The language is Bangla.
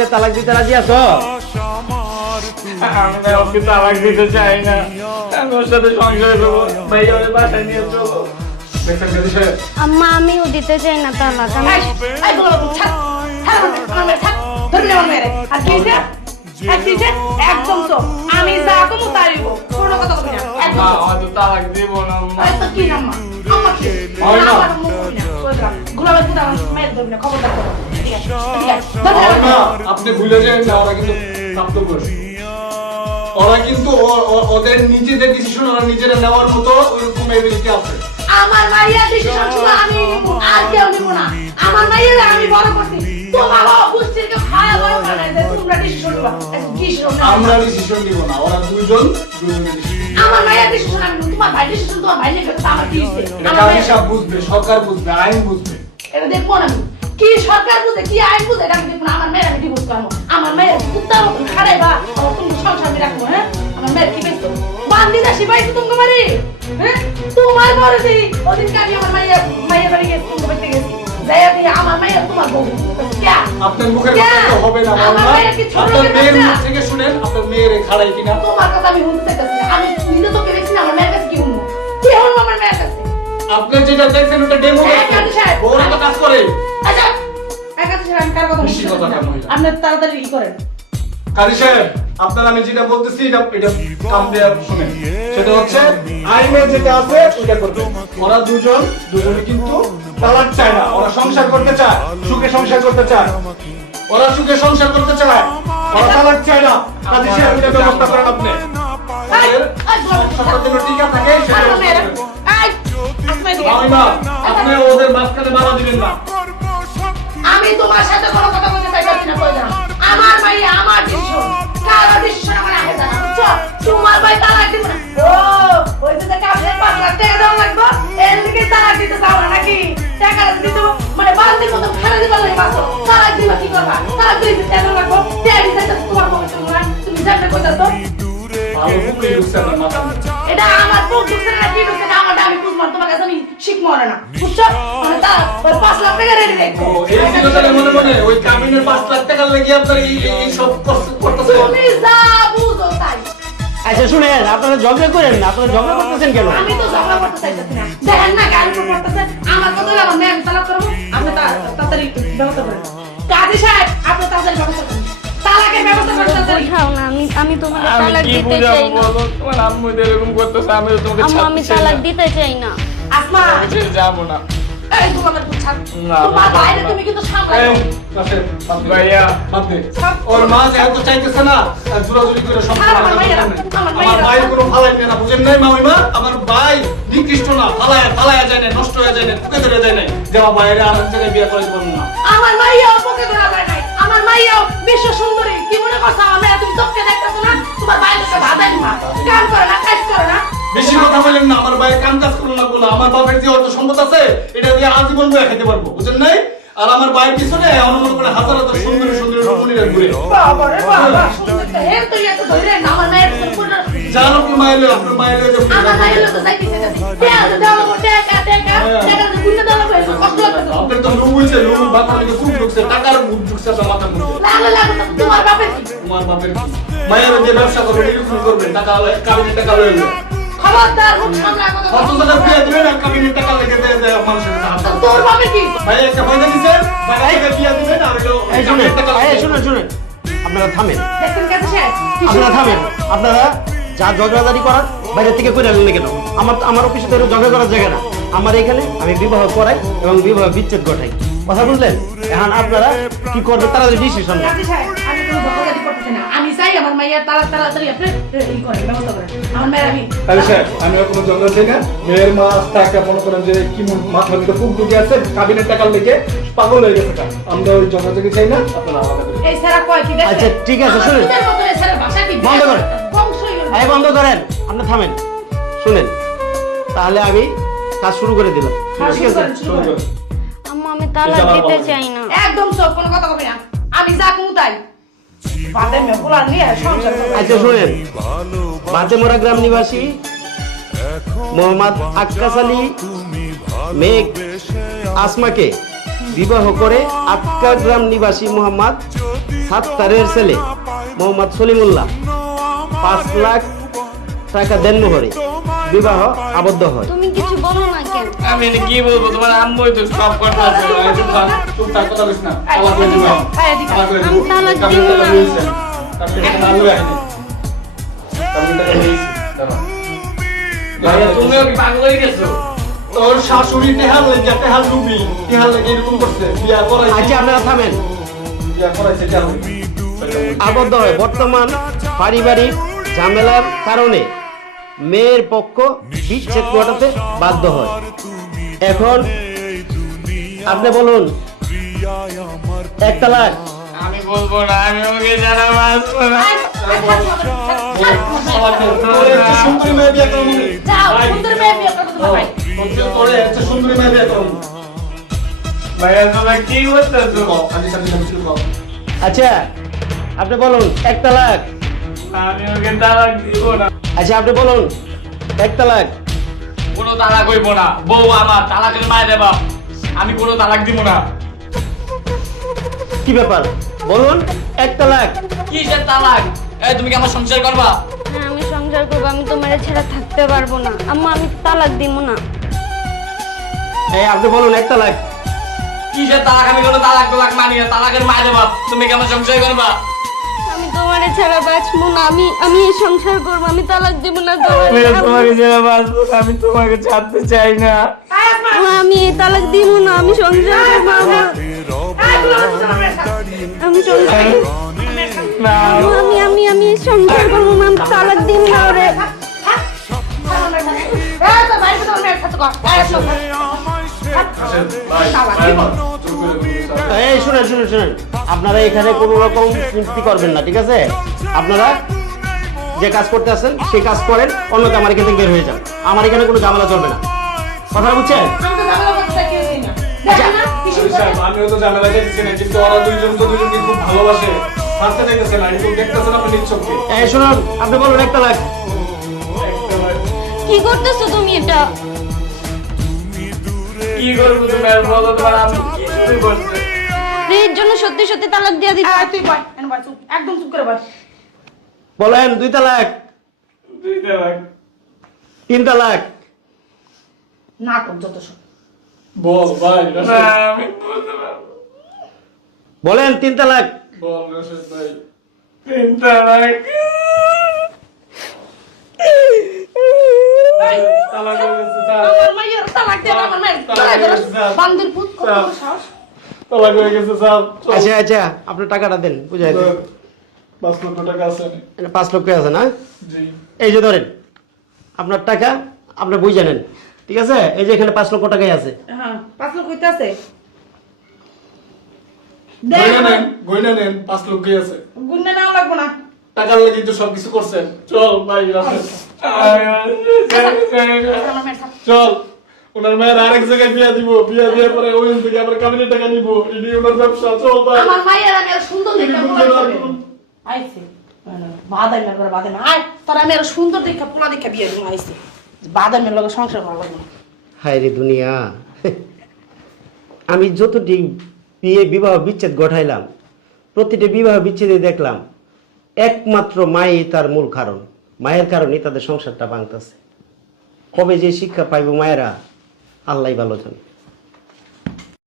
মেয়েরে তালাক দিতে রাজি আছো? আমি ওকে তালাক দিতে চাই না, আমি ওর সাথে সংসার করবো, ভাইয়া ওর বাসায় নিয়ে চলো। আম্মা আমিও দিতে চাই না তালাক। একদম তো আমি যা কমু তাই হইব, কোনো কথা কবি না। মা হয়তো তালাক দিব না। তো কি আম্মা, আম্মা কি আমার মুখ কই না, কইরা গোলামের পুতা মেরে ধরবি না, খবরদার করো। ঠিক আছে ঠিক আছে, আপনি ভুলে যান না, ওরা কিন্তু প্রাপ্ত করে, ওরা কিন্তু ওদের নিজেদের ডিসিশন ওরা নিজেরা নেওয়ার মতো ওইরকম এবিলিটি আছে। আমার মাইয়া ডিসিশন ছিল আমি নিব, আর কেউ নিব না। আমার মাইয়ারে আমি বড় করছি, তোমার বাবা বুঝছিকে খায়া বড় করে যে তোমরা ডিসিশন নিবা। ডিসিশন আমরা ডিসিশন নিব না, ওরা দুজনে ডিসিশন। আমার মাইয়া ডিসিশন আমি নিব, তোমার ভাই ডিসিশন তোমার ভাই নিবে, তো আমার কি হইছে? এটা কাজী সাহেব বুঝবে, সরকার বুঝবে, আইন বুঝবে। এটা দেখবো না আমি। কি সরকার বুঝে, কি আইন বুঝে, এটা আমি দেখবো না। আমার মেয়ের আমি ডিভোর্স করবো। আমার মেয়ের কুত্তার মতন খাড়াইবা, আমার তুমি সংসার আমি রাখবো। হ্যাঁ, আমার মেয়ের কি পেয়েছো? বান্দি দাসি পাইছো তুমি বাড়ি? হ্যাঁ, তোমার বড় দিই ওদিনকে আমি আমার মাইয়া বাড়ি গেছি, তুমি বাড়িতে গেছি, যাইয়া দিয়ে আমার মাইয়া তোমার বউ। ক্যা আপনার মুখের কথা তো হবে না আমার মামা। মেয়ের কি ছোট আপনার মেয়ের বাচ্চা? মুখ থেকে শুনেন আপনার মেয়ের খাড়াই কিনা। তোমার কথা আমি শুনতে চাইতেছি না। আমি নিজে তো পেরেছি না, আমার মেয়ের কাছে কি শুনবো? কি হলো আমার মেয়ের কাছে? আপনি যেটা দেখছেন ওটা ডেমো। হ্যাঁ, কাজী সাহেব। ওরা তো কাজ করে। আচ্ছা, একাতে ছেড়ে আমি কার কথা বেশি কথা বলছি? কেন হইলো? আপনি তাড়াতাড়ি ই করেন। কাজী সাহেব, আপনার আমি যেটা বলতেছি এটা কাম দিয়ে শুনেন। সেটা হচ্ছে আইনে যেটা আছে ওইটা করবেন। ওরা দুজনে কিন্তু তালাক চায় না, ওরা সংসার করতে চায়, সুখে সংসার করতে চায়। ওরা সুখে সংসার করতে চায়, ওরা তালাক চায় না। কাজী সাহেব এটা ব্যবস্থা করেন আপনি। ওদের সংসারটা যেন টিকে থাকে সেটা ব্যবস্থা করেন। মামিমা, আপনি ওদের মাঝখানে বাধা দিবেন না। আমি তোমার সাথে কোনো কথা বলতে চাইছি না, কই না। আমার মাইয়া আমার ডিসিশন, কারো ডিসিশন আমার আগে জানা, বুঝছো? তোমার ভাই তালাক দিব না। ও, ওই যে টাকা আপনি 5 লাখ টাকা দেওয়া লাগবে, এর দিকে তালাক দিতে চাও না নাকি? টাকা দিতে মানে বান্দির মতো ফেলে দিবা লাগে বাসো। তালাক দিবা কি করবা? তালাক দিতে টাকা লাগবে, টাকা দিতে তোমার পকেটে তোমরা তুমি জানতে কইতাছো? ভালো বুকে ঢুকছে আপনার মাথার মধ্যে। এটা আমার পক ঢুকছে না কি ঢুকছে না আমারটা আমি বুঝবো না, তোমার কাছে আমি শিখবো না, বুঝছো? মানে তা ওই 5 লাখ টাকা রেডি রাখো। ও, এই ছিল তাহলে মনে মনে ওই কামিনের 5 লাখ টাকা লাগিয়ে আপনার এই সব করতেছে। তুমি যা বুঝো তাই। আচ্ছা শুনেন, আপনারা ঝগড়া করেন না, আপনারা ঝগড়া করতেছেন কেন? আমি তো ঝগড়া করতে চাইতেছি না। দেখেন না গান করতেছে, আমার কথা হলো আমার মেয়ে আমি তালাক করবো, আপনি তাড়াতাড়ি ব্যবস্থা করেন। কাজী সাহেব, আপনি তাড়াতাড়ি ব্যবস্থা করেন, তালাকের ব্যবস্থা করেন তাড়াতাড়ি। উঠাও না, আমি তোমাকে আমি তালাক কি দিতে বুঝাবো চাই না। বলো? তোমার আম্মু তো এরকম করতেছে, আমি তো তোমাকে আম্মু আমি ছাড়তে চাই তালাক না। দিতে চাই না। আসমা, আমি ছেড়ে যাবো না। এই তোমাদের বুঝছান, না, তোমার আমি বাইরে যাবো না। তুমি কিন্তু সামলাই। এই, রাশেদ, বাদ দে। ভাইয়া। বাদ দে। ওর মা যেহেতু চাইতেছে না, আর জোরাজুরি করে সব আমার মাইয়েরা, আমার আমার মাইয়েরা। ভাই কোনো ফালাই না, বুঝেন নাই মামিমা? আমার ভাই নিকৃষ্ট না, ফালায়া যায় না, নষ্ট হয়ে যায় না, পুকে ধরে যায় না, যে আমার ভাইয়েরা আরেক জায়গায় বিয়ে করে দিব না। আমার মাইয়াও পকে ধরা যায় নাই, আমার মাইয়াও বিশ্ব সুন্দরী। কি মনে করছো আমার মেয়ে তুমি চোখে দেখতেছো না? তোমার বাইরে তো বাধাই না, কাম করে না, কাজ করে না। বেশি কথা বলেন না, আমার ভাই কাম কাজ করুন লাগবো না। আমার বাপের যে অর্থ সম্পদ আছে এটা দিয়ে আজীবন বয়ে খেতে পারবো, বুঝেন নাই? আর আমার ভাইয়ের পিছনে অনুমান করে হাজার হাজার সুন্দরী সুন্দরী রমণীরা ঘুরে। বাবা রে বাবা, সুন্দরটা হেন তো এত ধরে না, আমার মায়ের তো পুরো জানো কি মাইলে আপনার মাইলে যে আমার মায়ের তো যাইতেছে না। দেয়া দাও না, টাকা তো গুন্না দাও না, কষ্ট লাগে তো। আপনার তো লুম হইছে, লুম বাতার মধ্যে খুব ঢুকছে, টাকার মুখ ঢুকছে আপনার মাথার মধ্যে। লাগলে লাগলে তো তোমার বাপের কি? তোমার বাপের কি? মায়ের যে ব্যবসা করবে এরকম করবেন, টাকা কাবিনের টাকা লইলো। খবরদার মুখ সামনে কথা বলো। কত টাকা বিয়ে দিবেন আর কাবিনের টাকা লেগে দেয় মানুষের কাছে হাত। তোর বাপের কি? ভাই একটা পয়সা দিছেন, ভাই একটা বিয়ে দিবেন আর হলো এই শুনেন, কাবিনের টাকা এই শুনেন শুনেন, আপনারা থামেন, দেখছেন কাছে শেষ? আপনারা থামেন। আপনারা যা ঝগড়াঝাড়ি করার বাইরে থেকে করে আনলেন কেন? আমার অফিসে তো ঝগড়া করার জায়গা না। আমার এখানে আমি বিবাহ করাই এবং বিবাহ বিচ্ছেদ ঘটাই, কথা বুঝলেন? এখন আপনারা কি করবেন তাড়াতাড়ি ডিসিশন নেন। কাছে শেষ, আমি কোনো ধোকাধড়ি করতেছি না। আমি চাই আমার মাইয়া তাড়াতাড়ি আপনি ই করেন, ব্যবস্থা করেন। আমার মেয়ের আরে স্যার, আমি আর কোনো ঝগড়া চাই না। মেয়ের মা আস্তে একটা মনে করেন যে কি মাথার মধ্যে খুব ঢুকে আছে, কাবিনের টাকা লেগে পাগল হয়ে গেছে। আমরা ওই ঝগড়া থেকে চাই না, আপনারা আলাদা করে। এই সারা কয় কি দেখছেন? আচ্ছা, ঠিক আছে, আমার শুনুন। দুধের মতো এই সারা ভাষা কি? বন্ধ করেন। বংশই হলো। এই বন্ধ করেন, আপনি থামেন। শুনেন, তাহলে আমি কাজ শুরু করে দিলাম, হ্যাঁ, ঠিক শুরু আছে? করেন, শুরু করেন। আম্মু আমি তালাক দিতে চাই না। একদম চোখ, কোনো কথা কবি না। আমি যা কমু তাই। বাদে মে পোলা নিয়ে সংসার করবো। আচ্ছা শুনেন, বাতেমোরা গ্রাম নিবাসী মোহাম্মদ আক্কাস আলী মেঘ আসমাকে বিবাহ করে আক্কা গ্রাম নিবাসী মোহাম্মদ সাত্তারের ছেলে মোহাম্মদ সলিমুল্লাহ 5 লাখ টাকা দেন মোহরে বিবাহ আবদ্ধ হয়। তুমি কিছু বলো না কেন? আমি এটা কি বলবো, তোমার আম্মুই তো সব কথা আছে। চুপ থাক, চুপ থাক, কথা বলিস না। তালাক করে দিবো। তালাক করে দিবো। আমি তালাক কাবিল দিব টাকা না। নিয়েছে। কাবিল টাকা আলু আইনি। কাবিল টাকা নিয়েছে। দাঁড়া। ভাইয়া তুমিও কি পাগল হয়ে গেছো? তোর শাশুড়ি তেহাল লেগে তেহাল ডুবি তেহাল লেগে এরকম করছে বিয়া করাইছে আচ্ছা আপনারা থামেন। বিয়া করাইছে তেহাল আবদ্ধ হয়। বর্তমান পারিবারিক ঝামেলার কারণে মেয়ের পক্ষ বিচ্ছেদ ঘটাতে বাধ্য হয়। এখন আপনি বলুন, 1 তালাক। আমি বলবো না, আমি ওকে জানা বাঁচবো না। তোরে একটা সুন্দরী মেয়ে বিয়া করবো যাও সুন্দর মেয়ে বিয়ে করো তোমার ভাই তোরে একটা সুন্দরী মেয়ে বিয়া করবো ভাইয়া তোমরা কি করতেছো? আমি সাথে শুরু কর আচ্ছা আপনি বলুন 1 তালাক। আমি ওকে তালাক দিব না। আচ্ছা আপনি বলুন 1 তালাক। কোনো তালাক হইব না। বউ আমার, তালাকের মায় দেবা। আমি কোনো তালাক দিব না। কি ব্যাপার বলুন 1 তালাক। কিসের তালাক? এই তুমি কি আমার সংসার করবা? হ্যাঁ আমি সংসার করবো, আমি তোমার ছাড়া থাকতে পারবো না। আম্মা আমি তালাক দিব না। এই আপনি বলুন 1 তালাক। কিসের তালাক? আমি কোনো তালাক মানি না। তালাকের মায় দেবা। তুমি কি আমার সংসার করবা? আমি তোমার ছাড়া বাঁচবো না। আমি এই সংসার করবো, আমি তালাক দিব না তোমাকে যারা বাঁচবো না, আমি তোমাকে ছাড়তে চাই না। আমি এই তালাক দিব না। আমি সংসার করবো, আমি সংসার না আমি সংসার করবো না। আমি তালাক দিব না ওরে। এই শুনেন শুনেন শুনেন, আপনারা এখানে কোনো রকম চিন্তা করবেন না, ঠিক আছে? আপনারা যে কাজ করতে আসেন সেই কাজ করেন, অন্যকে আমার এখান থেকে বের হয়ে যান। আমার এখানে কোনো ঝামেলা চলবে না, কথা বুঝছেন? আমিও তো ঝামেলা চাইতেছি না কিন্তু ওরা দুইজন তো দুজনকে খুব ভালোবাসে হাসতে চাইতেছে না এরকম দেখতেছেন আপনি নিচ্ছকে এই শুনুন, আপনি বলুন 1 তালাক। কি করতেছো তুমি এটা? কি করবো তুমি আর বলো, তোমার আমি কি শুরু করছে? এর জন্য সত্যি সত্যি তালাক দিয়ে দিতে। তুই বল চুপ একদম চুপ করে বল বলেন 2 তালাক, 2 তালাক, 3 তালাক। না কর যত সব বল ভাই না আমি বলতে পারবো। বলেন 3 তালাক। বল রশিদ ভাই 3 তালাক। তালাক হয়ে গেছে স্যার আমার মাইয়ের তালাক দিয়ে আমার মায়ের গলায় ধরে বান্দির পুত কত বড় সাহস তালাক হয়ে গেছে স্যার আচ্ছা আচ্ছা আপনার টাকাটা দেন, বুঝাই দেন। 5 লক্ষ টাকা আছে এটা 5 লক্ষ আছে না? জি এই যে ধরেন আপনার টাকা, আপনি বুঝে নেন, ঠিক আছে? এই যে এখানে 5 লক্ষ টাকাই আছে। হ্যাঁ 5 লক্ষ কইতে আছে গয়না নেন 5 লক্ষই আছে গুন্না না লাগবো না টাকার লাগি তো সবকিছু করছেন চল ভাই রাশেদ আমার মায়ের সাথে চল ওনার মায়ের আরেক জায়গায় বিয়া দিব বিয়া দিয়ে পরে ওই থেকে আবার কাবিনের টাকা নিব এটি ওনার ব্যবসা চল ভাই আমার মায়ের আমি আর সুন্দর দেখে পোলা আইছে বাদাই মের করে বাদাই আয় তোর আমি আর সুন্দর দেখে পোলা দেখে বিয়ে দিব আইছে বাদাই মের লগে সংসার ভালো লাগবে হায় রে দুনিয়া, আমি যতটি বিবাহ বিচ্ছেদ ঘটাইলাম, প্রতিটি বিবাহ বিচ্ছেদে দেখলাম একমাত্র মাই তার মূল কারণ। মায়ের কারণেই তাদের সংসারটা ভাঙতেছে। কবে যে শিক্ষা পাইব মায়েরা আল্লাহই ভালো জানে।